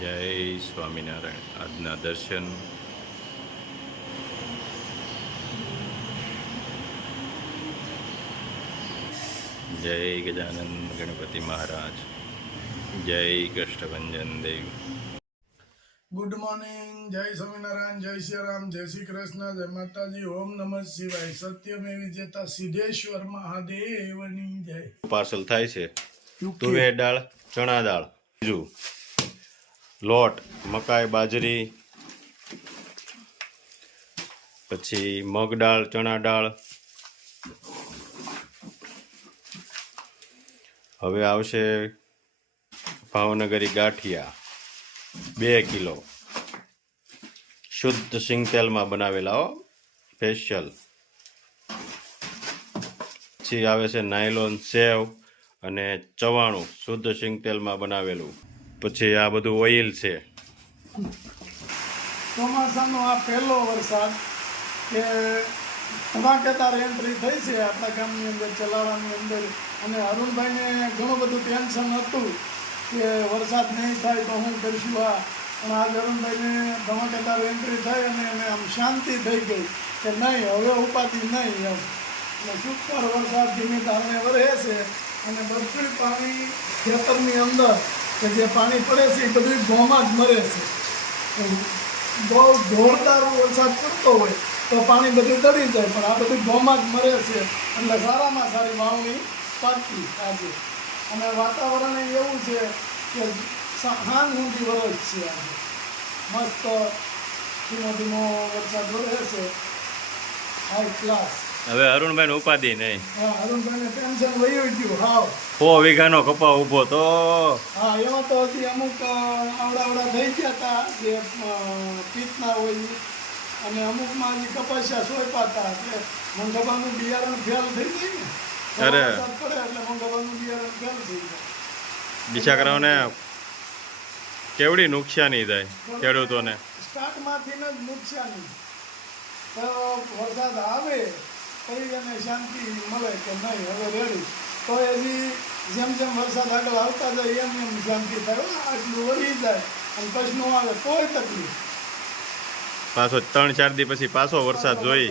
જય સ્વામિનારાયણ. આજના દર્શન જય ગજાનંદ ગણપતિ મહારાજ, જય કષ્ટભંજન દેવ. ગુડ મોર્નિંગ, જય સ્વામિનારાયણ, જય શ્રી રામ, જય શ્રી કૃષ્ણ, જય માતાજી, ઓમ નમઃ શિવાય, સત્યમેવ જયતા, સિદ્ધેશ્વર મહાદેવની જય. પાર્સલ થાય છે તુવેર દાળ, ચણા દાળ, બીજું લોટ, મકાઈ, બાજરી, પછી મગ દાળ, ચણા દાળ. હવે આવશે ભાવનગરી ગાંઠિયા 2 કિલો, શુદ્ધ સિંગ તેલમાં બનાવેલા હો, સ્પેશિયલ. પછી આવે છે નાયલોન સેવ અને ચવાણું, શુદ્ધ સિંગ તેલમાં બનાવેલું. પછી આ બધું ઓઇલ છે. ચોમાસાનો આ પહેલો વરસાદ કે ધમાકેદાર એન્ટ્રી થઈ છે આપણા ગામની અંદર, ચલાવવાની અંદર. અને અરુણભાઈને ઘણું બધું ટેન્શન હતું કે વરસાદ નહીં થાય તો હું કરીશું આ. પણ આજ અરુણભાઈને ધમાકેદાર એન્ટ્રી થઈ અને એને આમ શાંતિ થઈ ગઈ કે નહીં, હવે ઉપાધિ નહીં એમ. એટલે સુપર વરસાદ ધીમે ધારણે વરસે છે અને બધું પાણી ખેતરની અંદર કે જે પાણી પડે છે એ બધું ગોમાં જ મરે છે. બહુ જોરદાર વરસાદ પડતો હોય તો પાણી બધું ચડી જાય, પણ આ બધું ગોમાં જ મરે છે. એટલે સારામાં સારી વાવણી પાકી આજે. અને વાતાવરણ એવું છે કે હાંગ ઊંધી વરસ છે આજે. મસ્ત ધીમો ધીમો વરસાદ વરસે છે, હાઈ ક્લાસ. હવે અરુણભાઈ ઉપાધિ નહીં. હા, અરુણભાઈને ટેન્શન વયું ગયું હાવ. 100 વીઘાનો કપા ઉભો તો. હા, એમાં તો હજી અમુક આવડા થઈ ગયા હતા જે પિત્તના હોય, અને અમુકમાં હજી કપાસિયા સોંપાતા. એટલે મંગભાનું બિયારણ ફેલ થઈ ગઈ ને. અરે પડે એટલે મંગભાનું બિયારણ ફેલ થઈ જાય. બિચારાઓને કેવડી નુકસાની થાય ખેડૂતોને. સ્ટાર્ટમાંથી જ નુકસાની. તો વરસાદ આવે પછી એને શાંતિ મળે કે નહીં હવે રેડી. તો હજી જેમ જેમ વરસાદ આગળ આવતા જાય એમ એમ શાંતિ થાય. આટલું વળી જાય અને પછી ન આવે કોઈ તકલીફ. પાછો 3-4 દી પછી પાછો વરસાદ જોઈ.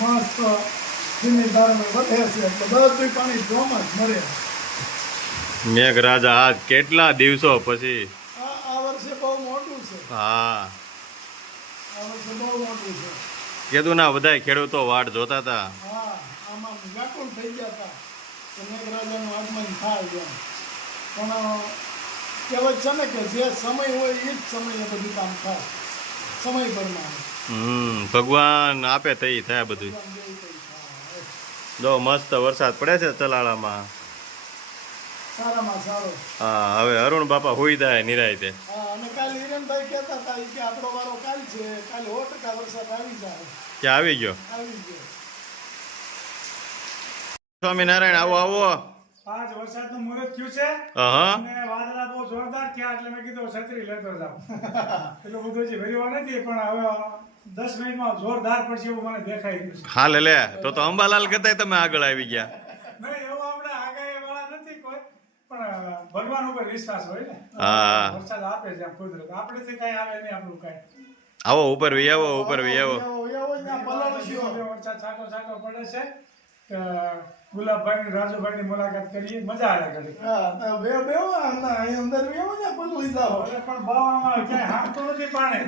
મસ્ત ધીમી ધારમાં વધે છે એટલે બધું પાણી જોમાં જ મરે. મેઘરાજા આજ કેટલા દિવસો પછી. આ વર્ષે બહુ મોટું છે. હા, આ વર્ષે બહુ મોટું છે. કીધું ના, બધા ખેડૂતો વાટ જોતા હતા. હા, આમાં વ્યાકુળ થઈ ગયા હતા કે મેઘરાજાનું આગમન થાય એમ. પણ કહેવત છે ને કે જે સમય હોય એ જ સમયે બધું કામ થાય, સમય પ્રમાણે. ભગવાન આપે તઈ થાય બધું. જો મસ્ત વરસાદ પડે છે ચલાળામાં. સારામાં સારો. હા, હવે અરુણ બાપા હુઈ જાય નિરાયતે. હા, અને કાલે હિરેનભાઈ કહેતા હતા કે આપણો વારો કાલ છે, કાલે 100% વરસાદ આવી જાય. ક્યાં આવી ગયો? આવી ગયો. સ્વામિનારાયણ, આવો આવો. આજ વરસાદનું મુહૂર્ત થયું છે હા, અને વાદળા બહુ જોરદાર થયા એટલે મેં કીધું છત્રી લેતો જાઉં. એટલું બધું હજી ભર્યું નથી, પણ હવે 10 મિનિટમાં જોરદાર પડશે એવું મને દેખાઈ રહ્યું છે. હા લે તો અંબાલાલ કહેતા તમે આગળ આવી ગયા. નહીં, એવું આપણે આગાહી વાળા નથી કોઈ, પણ ભગવાન ઉપર વિશ્વાસ હોય ને. હા. વરસાદ આપે છે આમ કુદરત, આપણેથી કઈ આવે નહીં આપણું કઈ. આવો ઉપર વી આવો, ઉપર વી આવો. વરસાદ છાંટો છાંટો પડે છે. ગુલાબભાઈ રાજુભાઈ ની મુલાકાત કરીએ, મજા આવે ઘડી. હા, બે અહીં અંદર બેવો ને પલળી જાઓ. પણ ભાવમાં ક્યાંય હાંકતું નથી પાણી.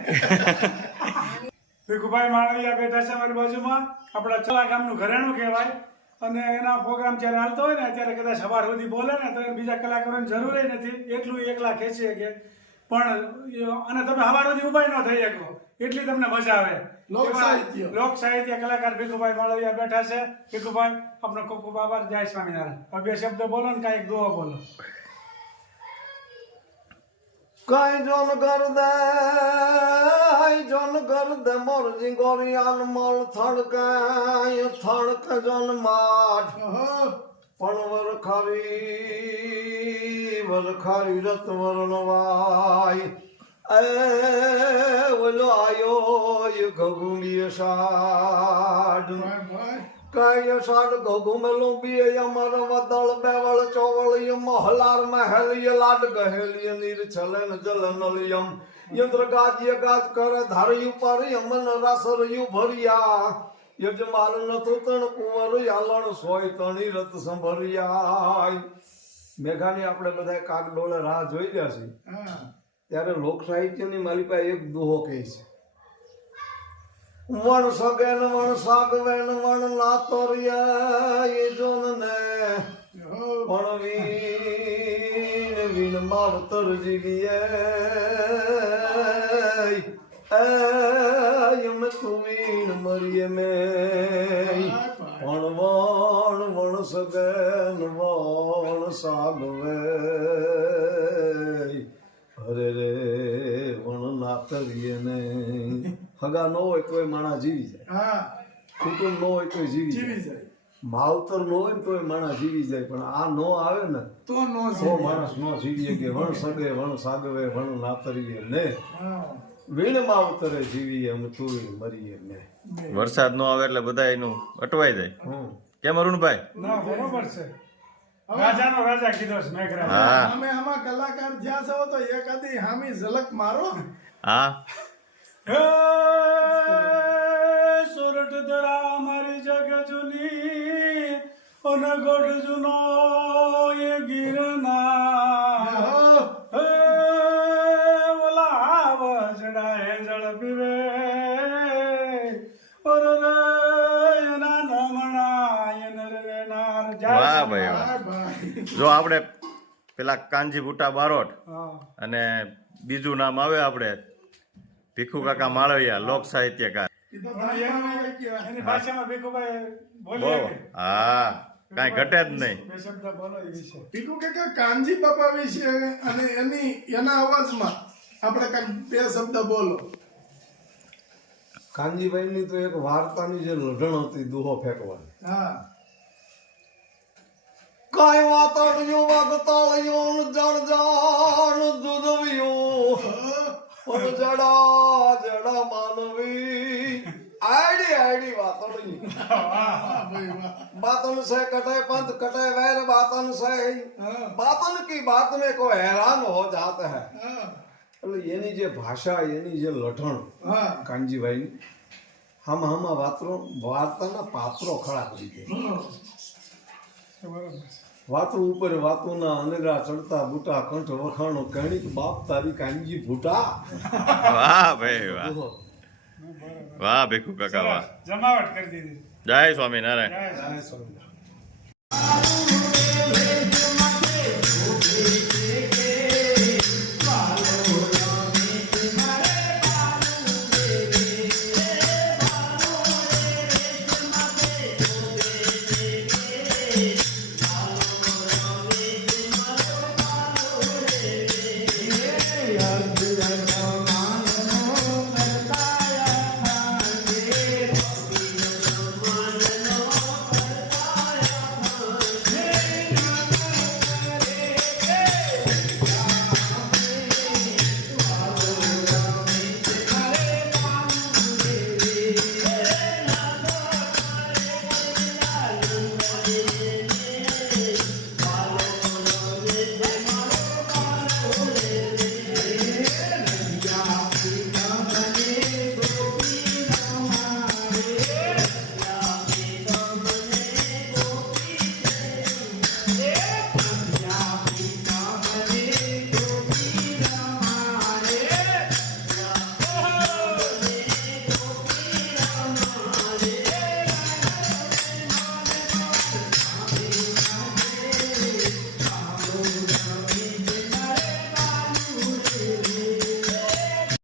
ભીખુભાઈ માળવિયા બેઠા છે મારી બાજુમાં. આપણા ચલા ગામનું ઘરેણું કહેવાય. અને એના પ્રોગ્રામ જ્યારે હાલતો હોય ને ત્યારે કદાચ સવાર સુધી બોલે ને તો બીજા કલાકારોની જરૂર નથી, એટલું એકલા ખેંચી શકે. પણ અને તમે સવાર સુધી ઉભા ન થઈ શકો એટલી તમને મજા આવે. લોક સાહિત્ય કલાકાર ભીખુભાઈ માળવિયા બેઠા છે. ભીખુભાઈ, આપનો ખૂબ ખૂબ આભાર. જય સ્વામિનારાયણ. 2 શબ્દ બોલો ને કાંઈક દુઆ બોલો. કઈ જોન કર દે મોરજી ગોરિયાન મળ થડકાય થડક જોન માઠ પણ વરખારી રત વરણવાય એ ઓલો આયો ગગુંડીય સાડ કાય સાડ ઘુમેલું બીએ અમર વદળ બેવળ ચોવળિયમ હલાર મહેલિય લાડ ગહેલિય નીર છલન જલનલિયમ યંત્ર ગાજ્ય ગાજ કરે ધાર્યું પર યમન રાસરયું ભર્યા યજમાલ નથું તણ કુંવર યાલણ સોય તણી રત સંભર્યા મેઘાની આપણે બધા કાગડોળે રાહ જોઈ રહ્યા છીએ હા ત્યારે લોક સાહિત્યની મારી પાસે એક દુહો કહે છે વણ સગેન વણ સાગવેન વણ નાતોરિયા એ જોન ને પણ વીણ વીણ માવતર જીવીએ એમ તું વીણ મરીએ મે વણ વણ વણ સગેન વણ સાગવે અરે રે વણ નાતરીએ ને હગા ન હોય તોય માણસ જીવી જાય હા કુટુંબ ન હોય તોય જીવી જીવી જાય જાય માવતર ન હોય ને તોય માણસ જીવી જાય પણ આ ન આવે ને તો નો તો જીવી માણસ ન જીવીએ કે વણ સગે વણ સાગવે વણ નાતરીએ ને હા વીણ માવતરે જીવીએ અમે તું મરીએ ને વરસાદ ન આવે એટલે બધા એનું અટવાઈ જાય હમ. કેમ અરુણભાઈ ના બરોબર છે રાજાનો રાજા કીધો છે મેઘરાજ હા અમે આમાં કલાકાર જ્યાં છો તો એકાદી હામી ઝલક મારો હા હે સોરઠ ધરા મારી જગ જૂની અને ગઢ જૂનો એ ગીરના હે ઓલા વજડા હેંજળ પીવે ઓર રે એના નમણા એનર રે નાર વાહ ભાઈ વાહ હા ભાઈ જો આપણે પેલા કાનજી બુટા બારોટ હા અને બીજું નામ આવે આપણે ભીખુ કાકા માળવિયા લોક સાહિત્યકાર ઈ તો પણ એની ભાષામાં ભીખુભાઈ બહુ બોલીએ કે હા કાંઈ ઘટે જ નહીં બે શબ્દ બોલો એ વિશે પીકુ કે કાનજી બાપા વિશે અને એના અવાજમાં આપણે કાંઈક બે શબ્દ બોલો કાનજીભાઈની તો એક વાર્તાની જે લઢણ હતી દુહો ફેંકવાની હા કાય વાતળિયું વાગતાળિયું જણ જાણ દુધવિયું ઓન જડા જડા માનવી આડી આડી વાતળિયું વાહ ભાઈ વાહ बातन से कटे पंथ कटे वैर बातन से હા बातन की बात में को हैरान हो जाता है હા એટલે એની જે ભાષા એની જે લઢણ હા કાનજીભાઈ આમાં વાર્તાના પાત્રો ખડા કરી દે બરોબર વાતો ઉપર વાતોના અનેરા ચડતા બુટા કંઠ વખાણો કણિક બાપ તારી કાનજી ભૂટા વાહ ભાઈ વાહ ઓહો. વાહ ભીખુ કાકા વાહ જમાવટ કરી દીધી જય સ્વામિનારાયણ જય જય સ્વામિનારાયણ.